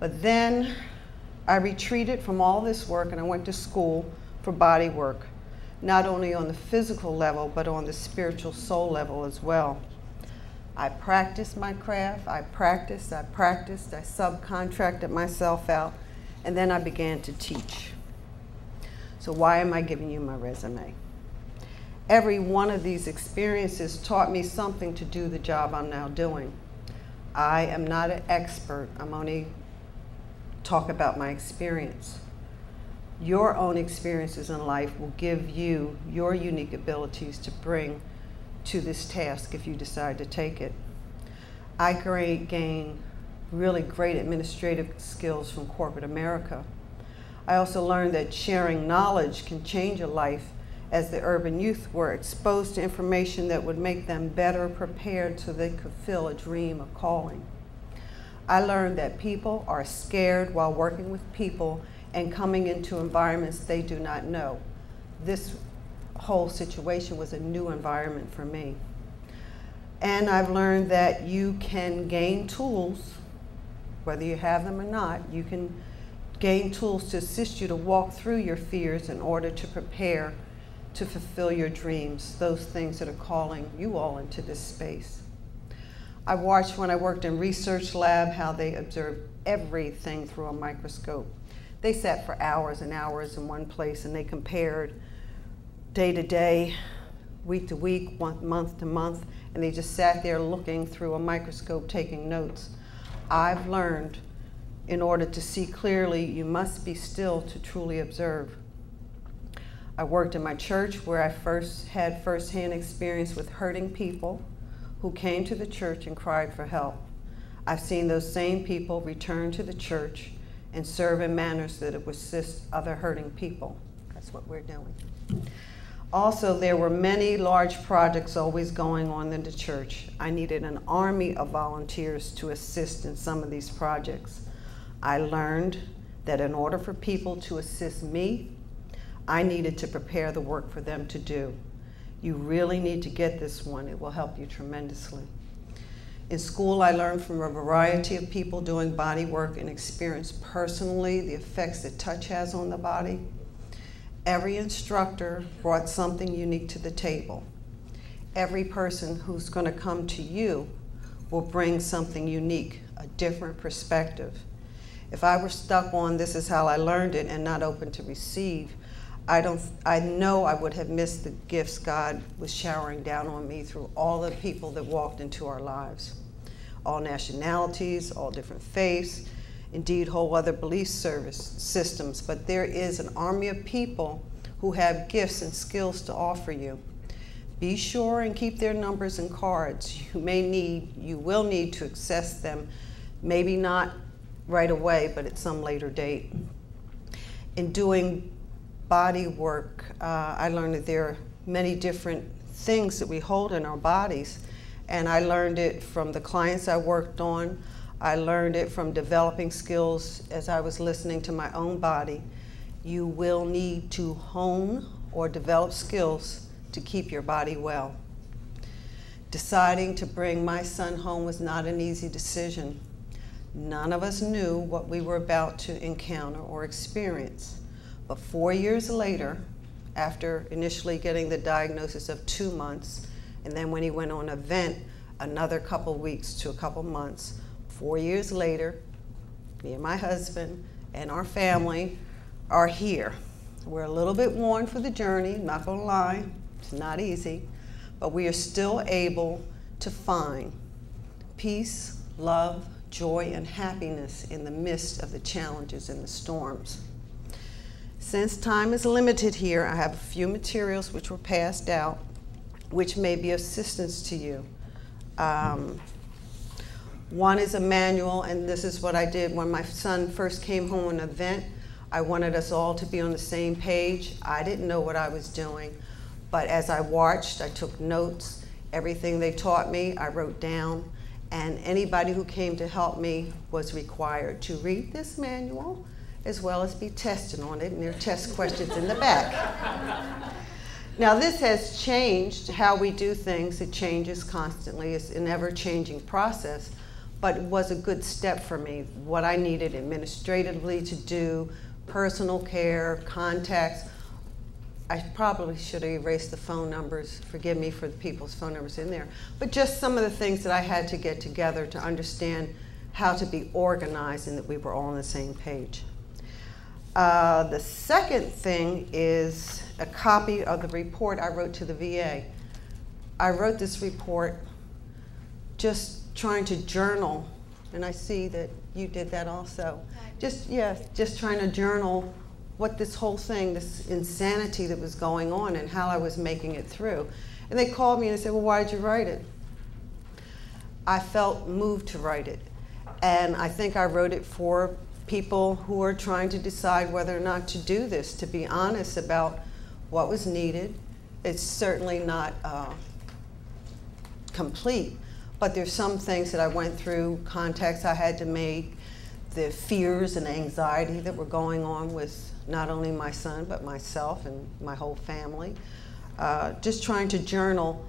But then I retreated from all this work and I went to school for body work, not only on the physical level, but on the spiritual soul level as well. I practiced my craft, I practiced, I subcontracted myself out, and then I began to teach. So why am I giving you my resume? Every one of these experiences taught me something to do the job I'm now doing. I am not an expert, I'm only talk about my experience. Your own experiences in life will give you your unique abilities to bring to this task if you decide to take it. I gained really great administrative skills from corporate America. I also learned that sharing knowledge can change a life, as the urban youth were exposed to information that would make them better prepared so they could fulfill a dream, a calling. I learned that people are scared while working with people and coming into environments they do not know. This whole situation was a new environment for me. And I've learned that you can gain tools, whether you have them or not, you can gain tools to assist you to walk through your fears in order to prepare to fulfill your dreams, those things that are calling you all into this space. I watched when I worked in research lab how they observed everything through a microscope. They sat for hours and hours in one place and they compared day to day, week to week, month to month, and they just sat there looking through a microscope taking notes. I've learned in order to see clearly, you must be still to truly observe. I worked in my church where I had firsthand experience with hurting people who came to the church and cried for help. I've seen those same people return to the church and serve in manners that would assist other hurting people. That's what we're doing. Also, there were many large projects always going on in the church. I needed an army of volunteers to assist in some of these projects. I learned that in order for people to assist me, I needed to prepare the work for them to do. You really need to get this one. It will help you tremendously. In school, I learned from a variety of people doing body work and experienced personally the effects that touch has on the body. Every instructor brought something unique to the table. Every person who's going to come to you will bring something unique, a different perspective. If I were stuck on this is how I learned it and not open to receive, I know I would have missed the gifts God was showering down on me through all the people that walked into our lives. All nationalities, all different faiths, indeed whole other belief systems, but there is an army of people who have gifts and skills to offer you. Be sure and keep their numbers and cards. You will need to access them, maybe not right away, but at some later date. In doing body work, I learned that there are many different things that we hold in our bodies, and I learned it from the clients I worked on. I learned it from developing skills as I was listening to my own body. You will need to hone or develop skills to keep your body well. Deciding to bring my son home was not an easy decision. None of us knew what we were about to encounter or experience. But 4 years later, after initially getting the diagnosis of 2 months, and then when he went on a vent, another couple weeks to a couple months, 4 years later, me and my husband and our family are here. We're a little bit worn for the journey, not gonna lie, it's not easy, but we are still able to find peace, love, joy, and happiness in the midst of the challenges and the storms. Since time is limited here, I have a few materials which were passed out, which may be of assistance to you. One is a manual, and this is what I did when my son first came home on an event. I wanted us all to be on the same page. I didn't know what I was doing, but as I watched, I took notes. Everything they taught me, I wrote down, and anybody who came to help me was required to read this manual as well as be tested on it, and there are test questions in the back. Now, this has changed how we do things. It changes constantly. It's an ever-changing process. but it was a good step for me. What I needed administratively to do, personal care, contacts. I probably should have erased the phone numbers. Forgive me for the people's phone numbers in there. But just some of the things that I had to get together to understand how to be organized and that we were all on the same page. The second thing is a copy of the report I wrote to the VA. I wrote this report just trying to journal, and I see that you did that also. Just trying to journal what this whole thing, this insanity that was going on and how I was making it through. And they called me and they said, well, why did you write it? I felt moved to write it. And I think I wrote it for people who are trying to decide whether or not to do this, to be honest about what was needed. It's certainly not complete, but there's some things that I went through, contacts I had to make, the fears and anxiety that were going on with not only my son, but myself and my whole family. Just trying to journal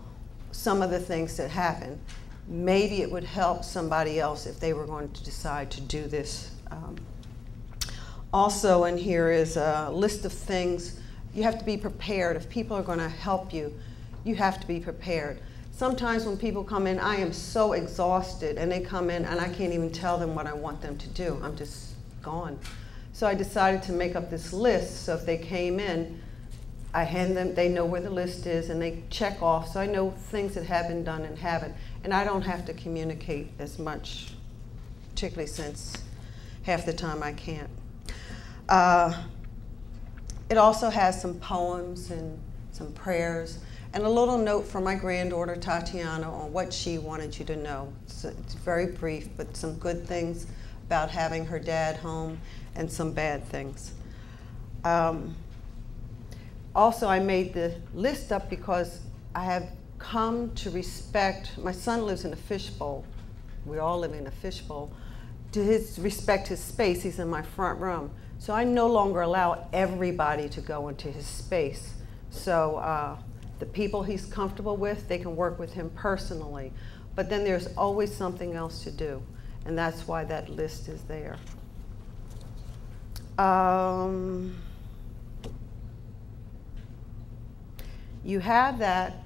some of the things that happened. Maybe it would help somebody else if they were going to decide to do this. Also in here is a list of things. You have to be prepared. If people are going to help you, you have to be prepared. Sometimes when people come in, I am so exhausted, and they come in and I can't even tell them what I want them to do. I'm just gone. So I decided to make up this list, so if they came in, I hand them, they know where the list is, and they check off, so I know things that have been done and haven't. And I don't have to communicate as much, particularly since half the time I can't. It also has some poems and some prayers, and a little note from my granddaughter, Tatiana, on what she wanted you to know. It's very brief, but some good things about having her dad home and some bad things. Also, I made the list up because I have come to respect, my son lives in a fishbowl. We all live in a fishbowl. To respect his space, he's in my front room. So I no longer allow everybody to go into his space. So the people he's comfortable with, they can work with him personally. But then there's always something else to do. And that's why that list is there. You have that.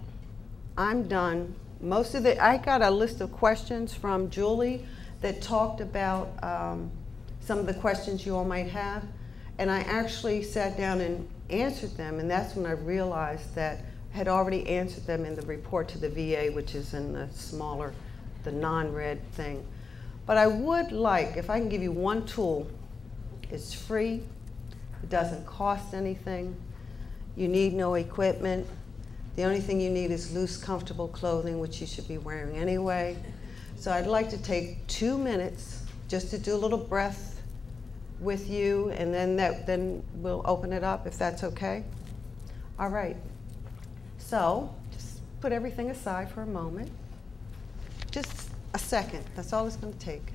I'm done. I got a list of questions from Julie that talked about some of the questions you all might have. And I actually sat down and answered them, and that's when I realized that I had already answered them in the report to the VA, which is in the smaller, the non-red thing. But I would like, if I can give you one tool, it's free, it doesn't cost anything, you need no equipment. The only thing you need is loose, comfortable clothing, which you should be wearing anyway. So I'd like to take 2 minutes just to do a little breath with you, and then we'll open it up, if that's okay. All right. So just put everything aside for a moment. Just a second. That's all it's going to take.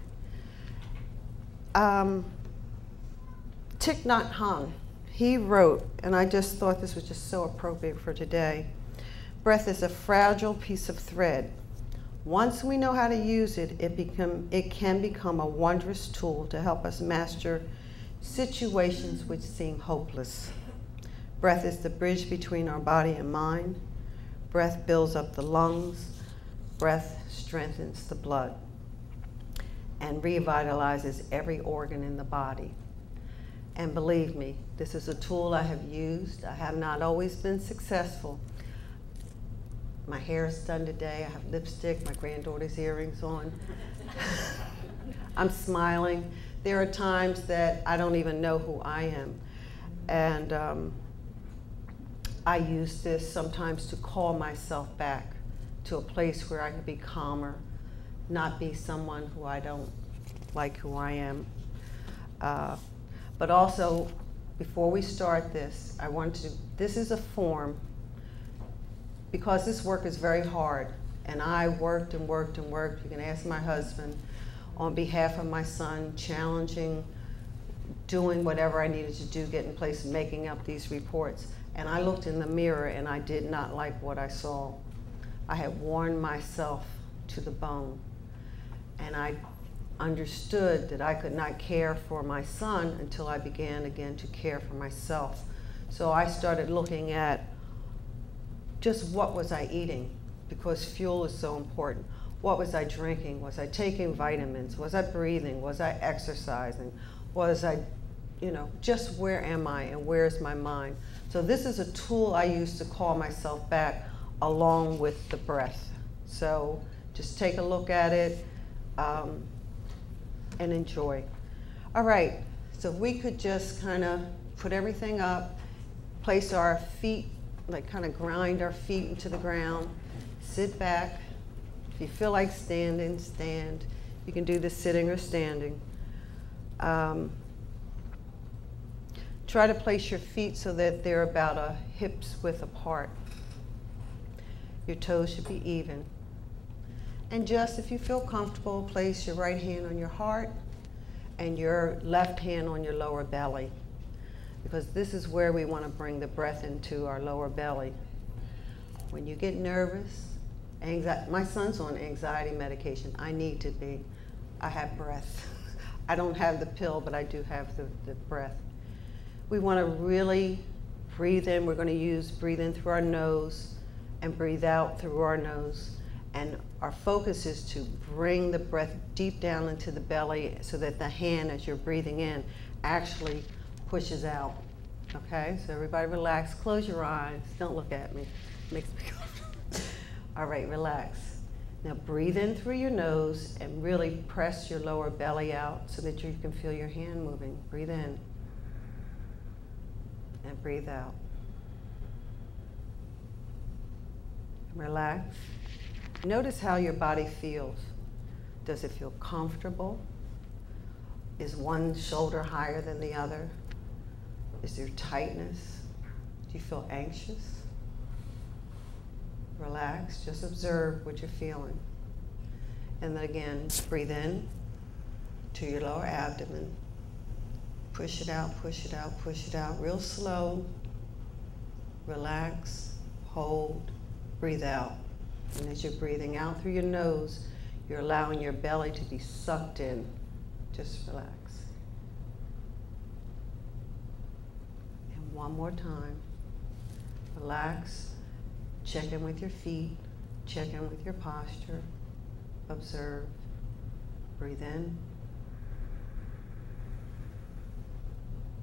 Thich Nhat Hanh, he wrote, and I just thought this was just so appropriate for today, breath is a fragile piece of thread. Once we know how to use it, it can become a wondrous tool to help us master situations which seem hopeless. Breath is the bridge between our body and mind. Breath builds up the lungs. Breath strengthens the blood and revitalizes every organ in the body. And believe me, this is a tool I have used. I have not always been successful. My hair is done today. I have lipstick, my granddaughter's earrings on. I'm smiling. There are times that I don't even know who I am. And I use this sometimes to call myself back to a place where I can be calmer, not be someone who I don't like who I am. But also, before we start this, this is a form, because this work is very hard, and I worked and worked and worked, you can ask my husband, on behalf of my son, challenging, doing whatever I needed to do, get in place, making up these reports. And I looked in the mirror and I did not like what I saw. I had worn myself to the bone. And I understood that I could not care for my son until I began again to care for myself. So I started looking at just what was I eating, because fuel is so important. What was I drinking? Was I taking vitamins? Was I breathing? Was I exercising? Was I, you know, just where am I and where's my mind? So this is a tool I use to call myself back along with the breath. So just take a look at it and enjoy. All right, so if we could just kind of put everything up, place our feet, like kind of grind our feet into the ground, sit back. If you feel like standing, stand. You can do this sitting or standing. Try to place your feet so that they're about a hip's width apart. Your toes should be even. And just, if you feel comfortable, place your right hand on your heart and your left hand on your lower belly, because this is where we want to bring the breath into our lower belly. When you get nervous, anxiety, my son's on anxiety medication. I need to be. I have breath. I don't have the pill, but I do have the breath. We want to really breathe in. We're going to breathe in through our nose and breathe out through our nose. And our focus is to bring the breath deep down into the belly so that the hand, as you're breathing in, actually pushes out. Okay, so everybody relax, close your eyes, don't look at me, it makes me comfortable. All right, relax. Now breathe in through your nose and really press your lower belly out so that you can feel your hand moving. Breathe in and breathe out. Relax. Notice how your body feels. Does it feel comfortable? Is one shoulder higher than the other? Is there tightness? Do you feel anxious? Relax, just observe what you're feeling. And then again, breathe in to your lower abdomen. Push it out, push it out, push it out, real slow. Relax, hold, breathe out. And as you're breathing out through your nose, you're allowing your belly to be sucked in. Just relax. And one more time. Relax. Check in with your feet. Check in with your posture. Observe. Breathe in.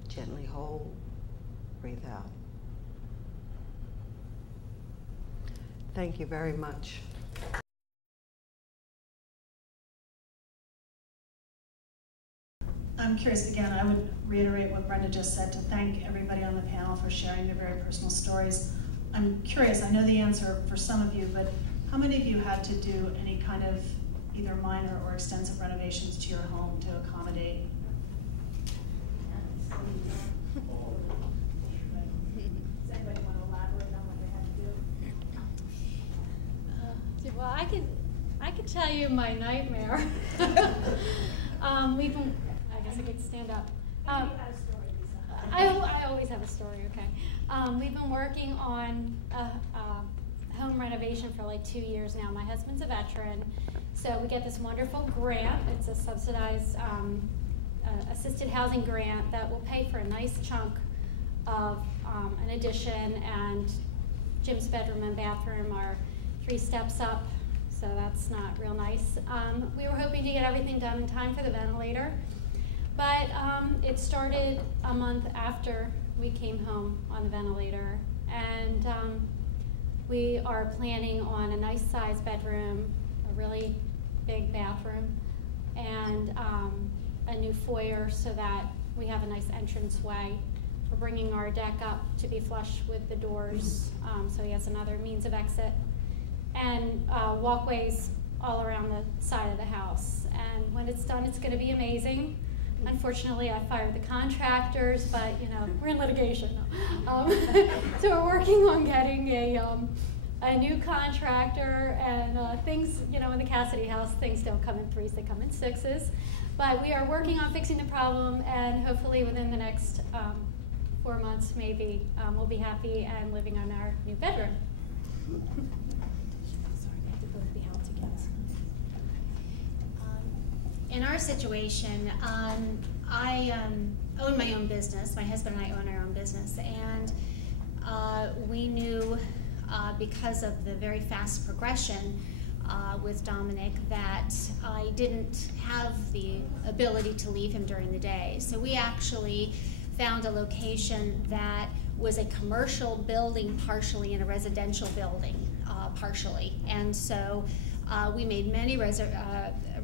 Gently hold. Breathe out. Thank you very much. I'm curious, again, I would reiterate what Brenda just said, to thank everybody on the panel for sharing their very personal stories. I'm curious, I know the answer for some of you, but how many of you had to do any kind of either minor or extensive renovations to your home to accommodate? Does anybody want to elaborate on what they had to do? Well, I could tell you my nightmare. We've been, I guess I could stand up. I always have a story, okay. We've been working on a home renovation for like 2 years now. My husband's a veteran, so we get this wonderful grant. It's a subsidized assisted housing grant that will pay for a nice chunk of an addition, and Jim's bedroom and bathroom are 3 steps up, so that's not real nice. We were hoping to get everything done in time for the ventilator, but it started a month after we came home on the ventilator, and we are planning on a nice size bedroom, a really big bathroom, and a new foyer so that we have a nice entranceway. We're bringing our deck up to be flush with the doors, so he has another means of exit, and walkways all around the side of the house. And when it's done, it's going to be amazing. Unfortunately, I fired the contractors, but you know, we're in litigation. So we're working on getting a new contractor, and things, you know, in the Cassidy house, things don't come in 3s, they come in 6s. But we are working on fixing the problem, and hopefully within the next 4 months, maybe, we'll be happy and living on our new bedroom. Sorry, they have to both be held together. in our situation, I own my own business. My husband and I own our own business, and we knew because of the very fast progression with Dominic that I didn't have the ability to leave him during the day. So we actually found a location that was a commercial building partially and a residential building partially. And so we made many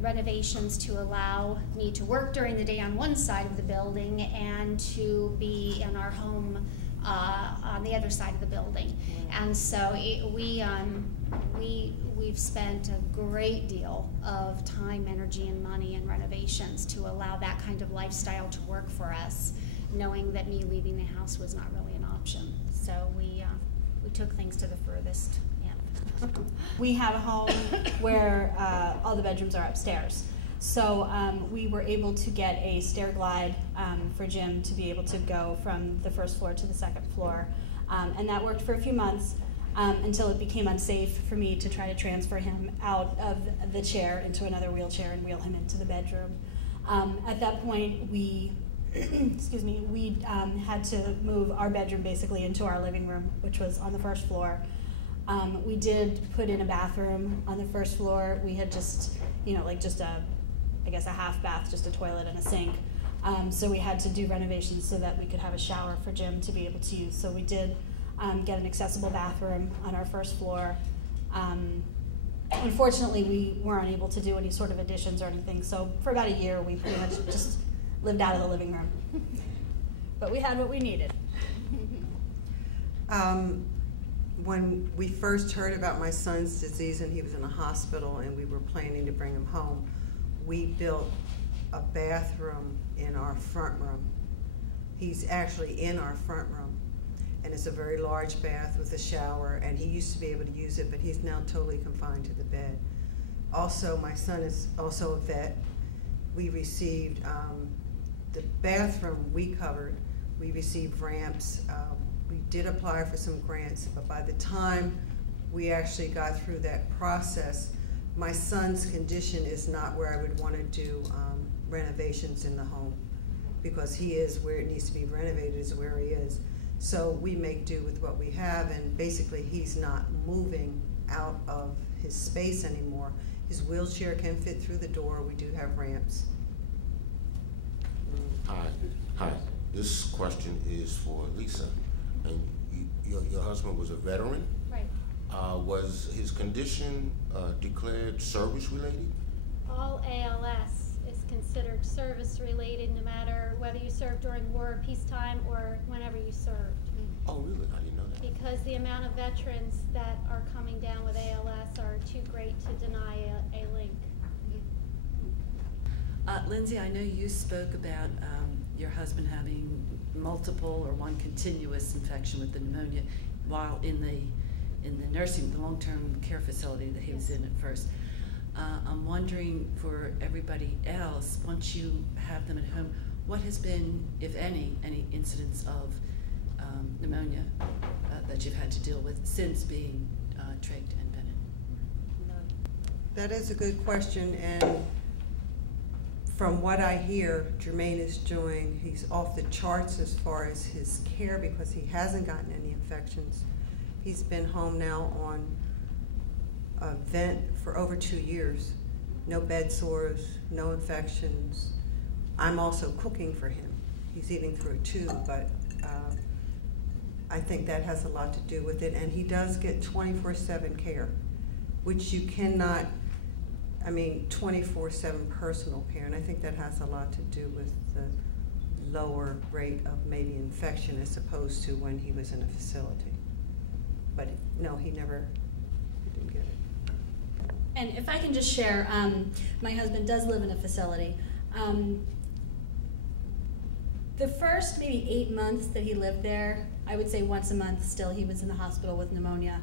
renovations to allow me to work during the day on one side of the building and to be in our home on the other side of the building. And so we've spent a great deal of time, energy, and money in renovations to allow that kind of lifestyle to work for us, knowing that me leaving the house was not really an option. So we took things to the furthest end. We have a home where all the bedrooms are upstairs. So we were able to get a stair glide for Jim to be able to go from the first floor to the second floor. And that worked for a few months until it became unsafe for me to try to transfer him out of the chair into another wheelchair and wheel him into the bedroom. At that point, we excuse me, we had to move our bedroom basically into our living room, which was on the first floor. We did put in a bathroom on the first floor. We had just, I guess a half bath, just a toilet and a sink. So we had to do renovations so that we could have a shower for Jim to be able to use. So we did get an accessible bathroom on our first floor. Unfortunately, we weren't able to do any sort of additions or anything. So for about a year, we pretty much just lived out of the living room. But we had what we needed. When we first heard about my son's disease and he was in a hospital and we were planning to bring him home, we built a bathroom in our front room. He's actually in our front room, and it's a very large bath with a shower, and he used to be able to use it, but he's now totally confined to the bed. Also, my son is also a vet. We received the bathroom we covered. We received ramps. We did apply for some grants, but by the time we actually got through that process, my son's condition is not where I would want to do renovations in the home, because he is where it needs to be renovated, is where he is. So we make do with what we have, and basically he's not moving out of his space anymore. His wheelchair can fit through the door. We do have ramps. Hi. This question is for Lisa. And your husband was a veteran? Right. Was his condition declared service-related? All ALS is considered service-related, no matter whether you served during war, peacetime, or whenever you served. Oh, really? I didn't know that. Because the amount of veterans that are coming down with ALS are too great to deny a link. Lindsay, I know you spoke about your husband having multiple or one continuous infection with the pneumonia while in the long-term care facility that he was in at first. I'm wondering for everybody else, once you have them at home, what has been, if any incidents of pneumonia that you've had to deal with since being trached and vented? That is a good question, and from what I hear, Jermaine is doing, he's off the charts as far as his care because he hasn't gotten any infections. He's been home now on a vent for over 2 years. No bed sores, no infections. I'm also cooking for him. He's eating through a tube, but I think that has a lot to do with it. And he does get 24/7 care, which you cannot, 24/7 personal care, and I think that has a lot to do with the lower rate of maybe infection as opposed to when he was in a facility. But no, he didn't get it. And if I can just share, my husband does live in a facility. The first maybe 8 months that he lived there, I would say once a month still he was in the hospital with pneumonia.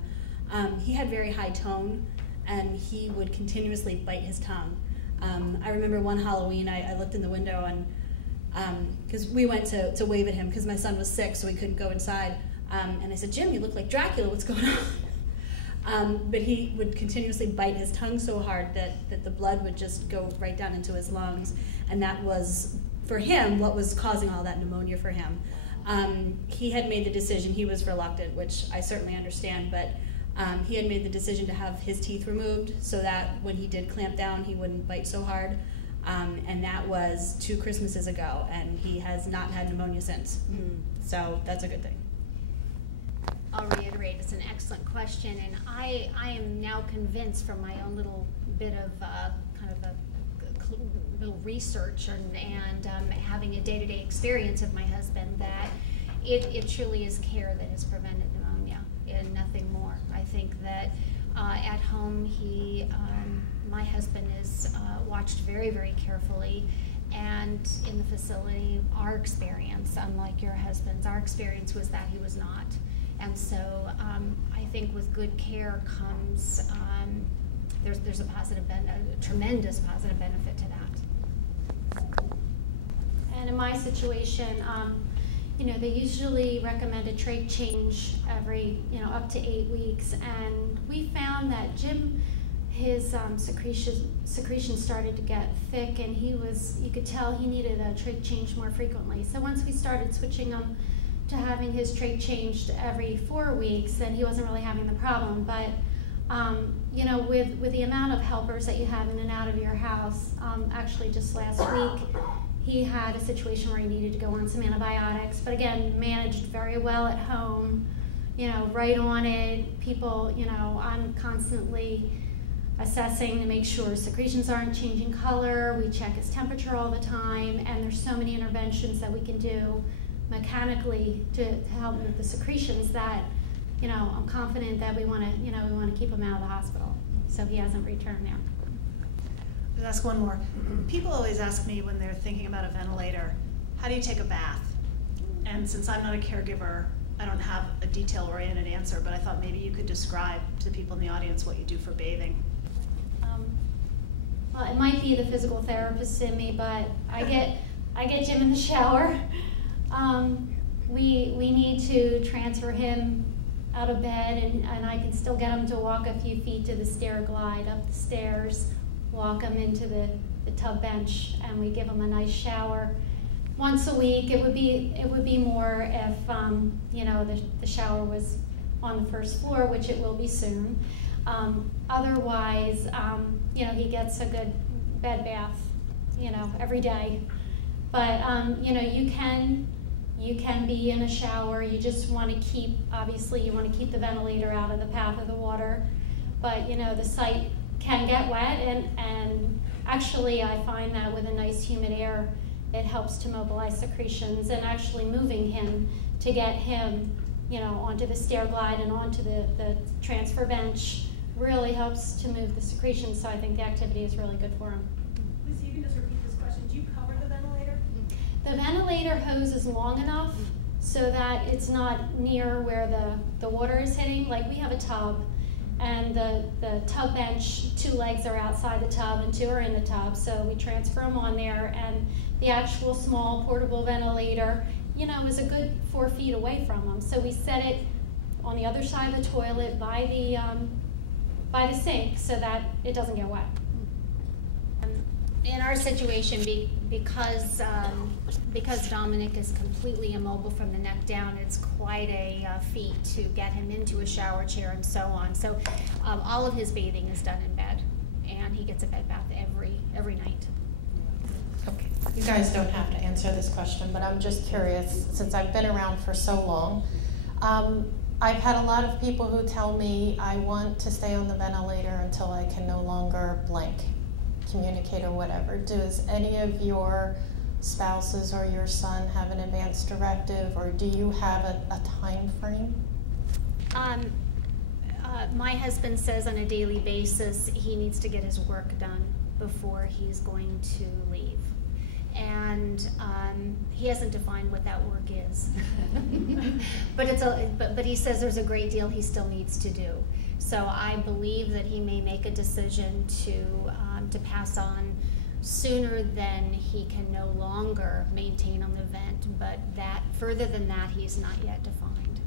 He had very high tone, and he would continuously bite his tongue. I remember one Halloween, I looked in the window, and because we went to wave at him because my son was sick, so we couldn't go inside. And I said, "Jim, you look like Dracula, what's going But he would continuously bite his tongue so hard that the blood would just go right down into his lungs, and that was, for him, what was causing all that pneumonia for him. He had made the decision, he was reluctant, which I certainly understand, but he had made the decision to have his teeth removed so that when he did clamp down, he wouldn't bite so hard. And that was 2 Christmases ago, and he has not had pneumonia since. So that's a good thing. I'll reiterate, it's an excellent question, and I am now convinced from my own little bit of kind of a little research and having a day-to-day experience of my husband that it truly is care that has prevented pneumonia and nothing more. I think that at home my husband is watched very, very carefully, and in the facility, our experience, unlike your husband's, our experience was that he was not. And so I think with good care comes, there's a tremendous positive benefit to that. And in my situation, you know, they usually recommend a trach change every, you know, up to 8 weeks. And we found that Jim, his secretion started to get thick, and you could tell he needed a trach change more frequently. So once we started switching him to having his trach changed every 4 weeks, then he wasn't really having the problem. But you know, with the amount of helpers that you have in and out of your house, actually just last week, he had a situation where he needed to go on some antibiotics, but again, managed very well at home, you know, right on it. People, you know, I'm constantly assessing to make sure secretions aren't changing color. We check his temperature all the time, and there's so many interventions that we can do mechanically to help with the secretions that, you know, I'm confident that we want to keep him out of the hospital, so he hasn't returned there. I'll ask one more. People always ask me when they're thinking about a ventilator, how do you take a bath? And since I'm not a caregiver, I don't have a detail-oriented answer, but I thought maybe you could describe to the people in the audience what you do for bathing. Well, it might be the physical therapist in me, but I get Jim in the shower. We need to transfer him out of bed, and I can still get him to walk a few feet to the stair glide up the stairs, walk him into the tub bench, and we give him a nice shower once a week. It would be more if you know, the shower was on the first floor, which it will be soon. Otherwise, you know, he gets a good bed bath, you know, every day. But you know, you can be in a shower. You just want to keep, obviously, you want to keep the ventilator out of the path of the water. But you know, the site can get wet, and actually, I find that with a nice humid air, it helps to mobilize secretions, and actually moving him to get him, you know, onto the stair glide and onto the transfer bench really helps to move the secretions. So I think the activity is really good for him. Lisa, you can just repeat this question. Do you cover the ventilator? The ventilator hose is long enough so that it's not near where the water is hitting. Like, we have a tub, and the tub bench, 2 legs are outside the tub and 2 are in the tub, so we transfer them on there, and the actual small portable ventilator, you know, is a good 4 feet away from them. So we set it on the other side of the toilet by the sink so that it doesn't get wet. In our situation, because Dominic is completely immobile from the neck down, it's quite a feat to get him into a shower chair and so on. So all of his bathing is done in bed, and he gets a bed bath every night. Okay, you guys don't have to answer this question, but I'm just curious, since I've been around for so long. I've had a lot of people who tell me I want to stay on the ventilator until I can no longer blank, communicate or whatever. Does any of your spouses or your son have an advance directive, or do you have a time frame? My husband says on a daily basis he needs to get his work done before he's going to leave. And he hasn't defined what that work is. but he says there's a great deal he still needs to do. So I believe that he may make a decision to pass on sooner than he can no longer maintain on the vent, but that further than that he's not yet defined.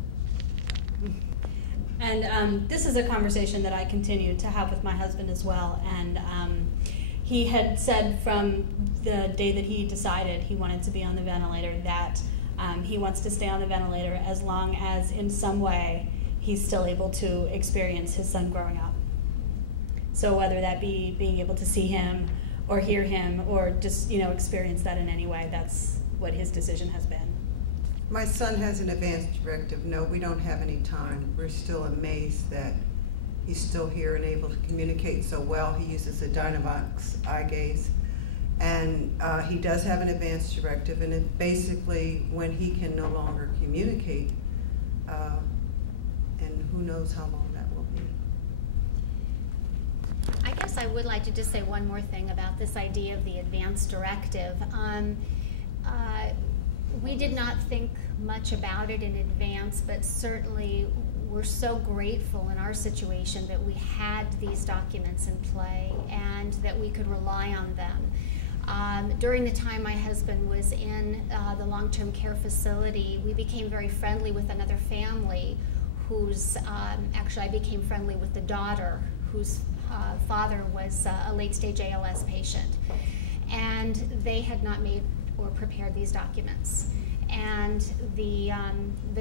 And this is a conversation that I continue to have with my husband as well. And he had said from the day that he decided he wanted to be on the ventilator that he wants to stay on the ventilator as long as in some way he's still able to experience his son growing up. So whether that be being able to see him or hear him or just, you know, experience that in any way, that's what his decision has been. My son has an advance directive. No, we don't have any time. We're still amazed that he's still here and able to communicate so well. He uses a Dynavox eye gaze. And he does have an advance directive, and it basically when he can no longer communicate, and who knows how long that will be. I guess I would like to just say one more thing about this idea of the advance directive. We did not think much about it in advance, but certainly we're so grateful in our situation that we had these documents in play and that we could rely on them. During the time my husband was in the long-term care facility, we became very friendly with another family whose, actually I became friendly with the daughter whose father was a late-stage ALS patient. And they had not made or prepared these documents. And the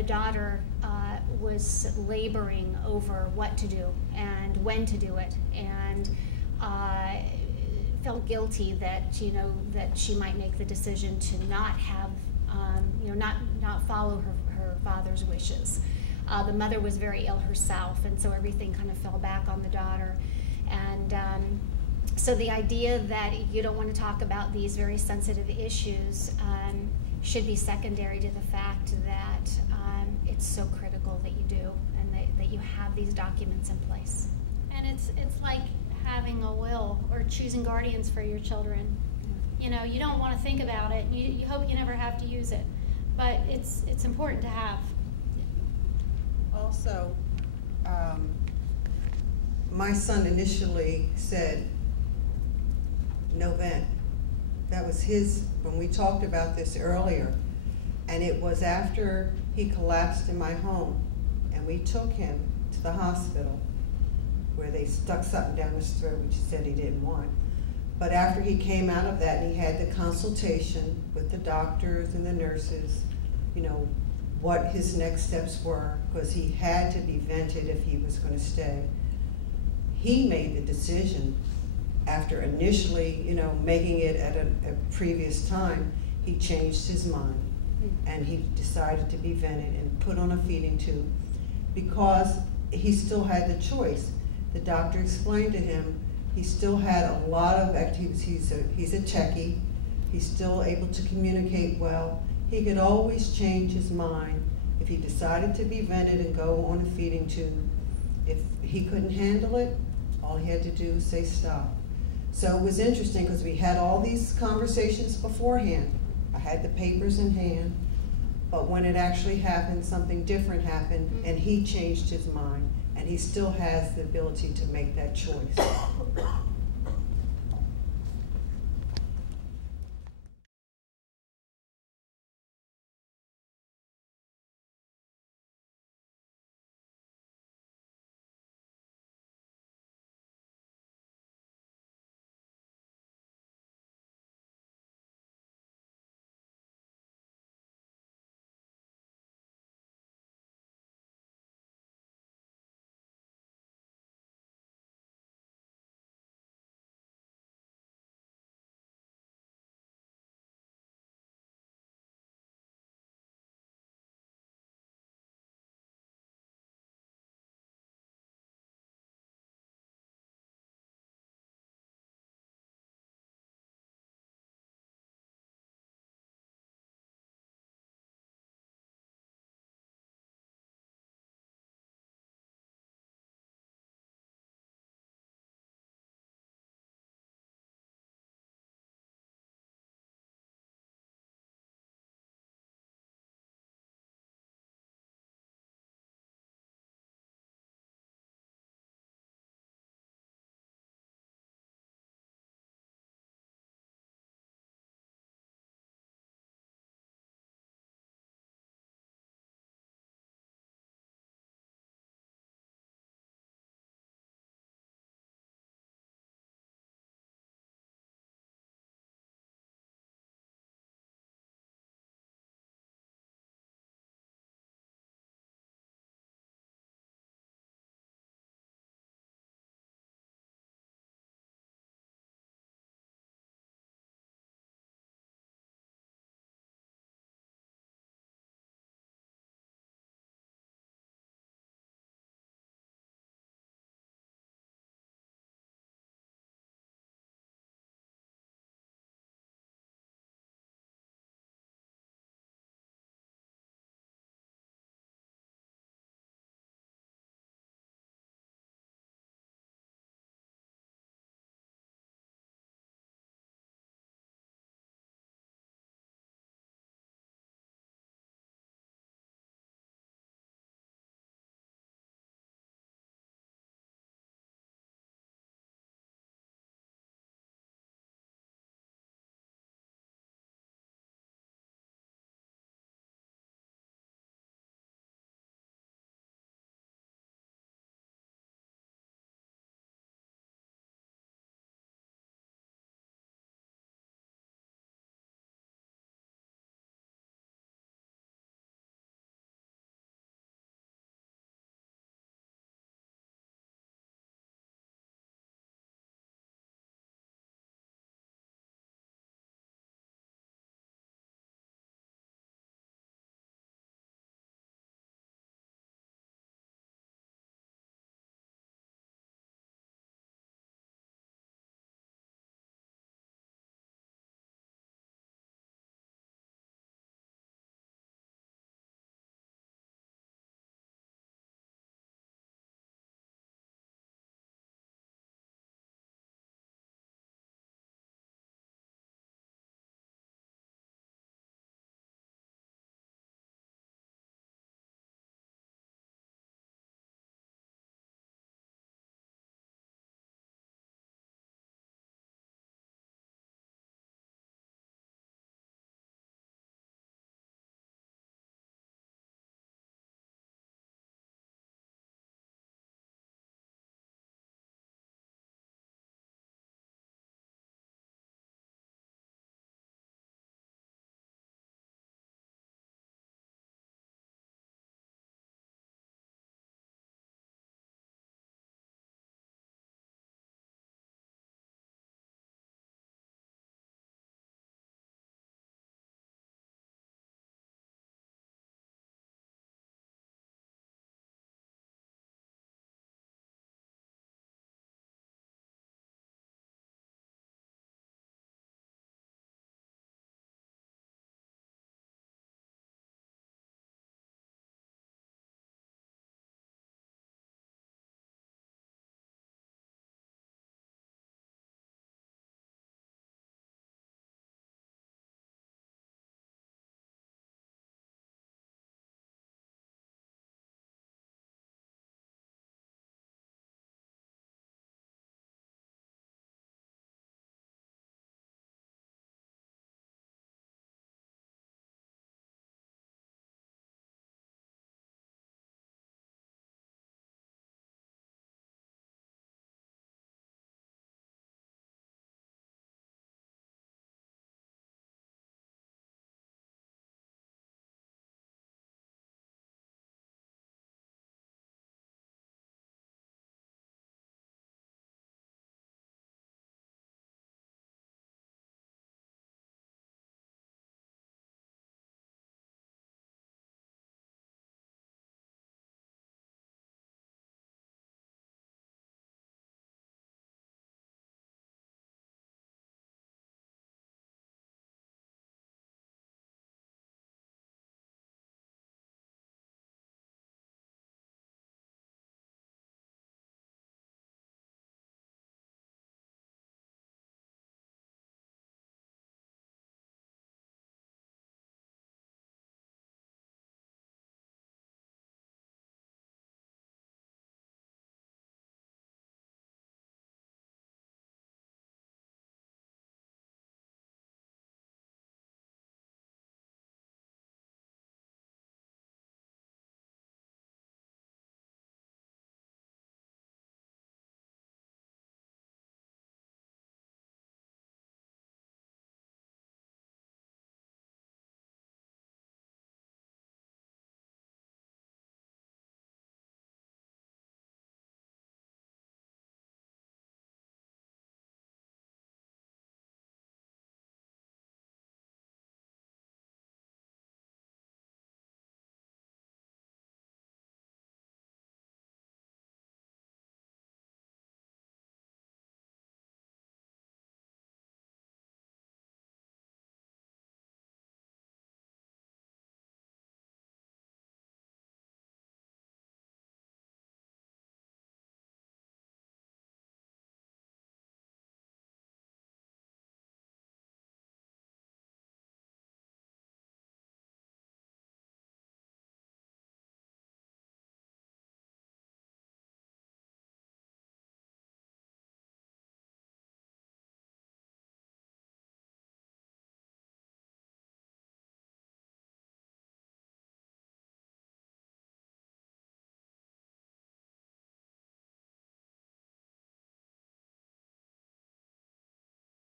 daughter was laboring over what to do and when to do it, and felt guilty that, you know, that she might make the decision to not have, you know, not follow her father's wishes. The mother was very ill herself, and so everything kind of fell back on the daughter. And so the idea that you don't want to talk about these very sensitive issues should be secondary to the fact that it's so critical that you do and that you have these documents in place. And it's like having a will or choosing guardians for your children. You know, you don't want to think about it. You hope you never have to use it, but it's important to have. Also, my son initially said, no vent. That was his, when we talked about this earlier, and it was after he collapsed in my home, and we took him to the hospital where they stuck something down his throat, which he said he didn't want. But after he came out of that and he had the consultation with the doctors and the nurses, you know, what his next steps were, because he had to be vented if he was going to stay. He made the decision after initially, you know, making it at a previous time. He changed his mind and he decided to be vented and put on a feeding tube because he still had the choice. The doctor explained to him he still had a lot of activities. He's a techie. He's still able to communicate well. He could always change his mind if he decided to be vented and go on a feeding tube. If he couldn't handle it, all he had to do was say stop. So it was interesting because we had all these conversations beforehand. I had the papers in hand, but when it actually happened, something different happened, and he changed his mind, and he still has the ability to make that choice.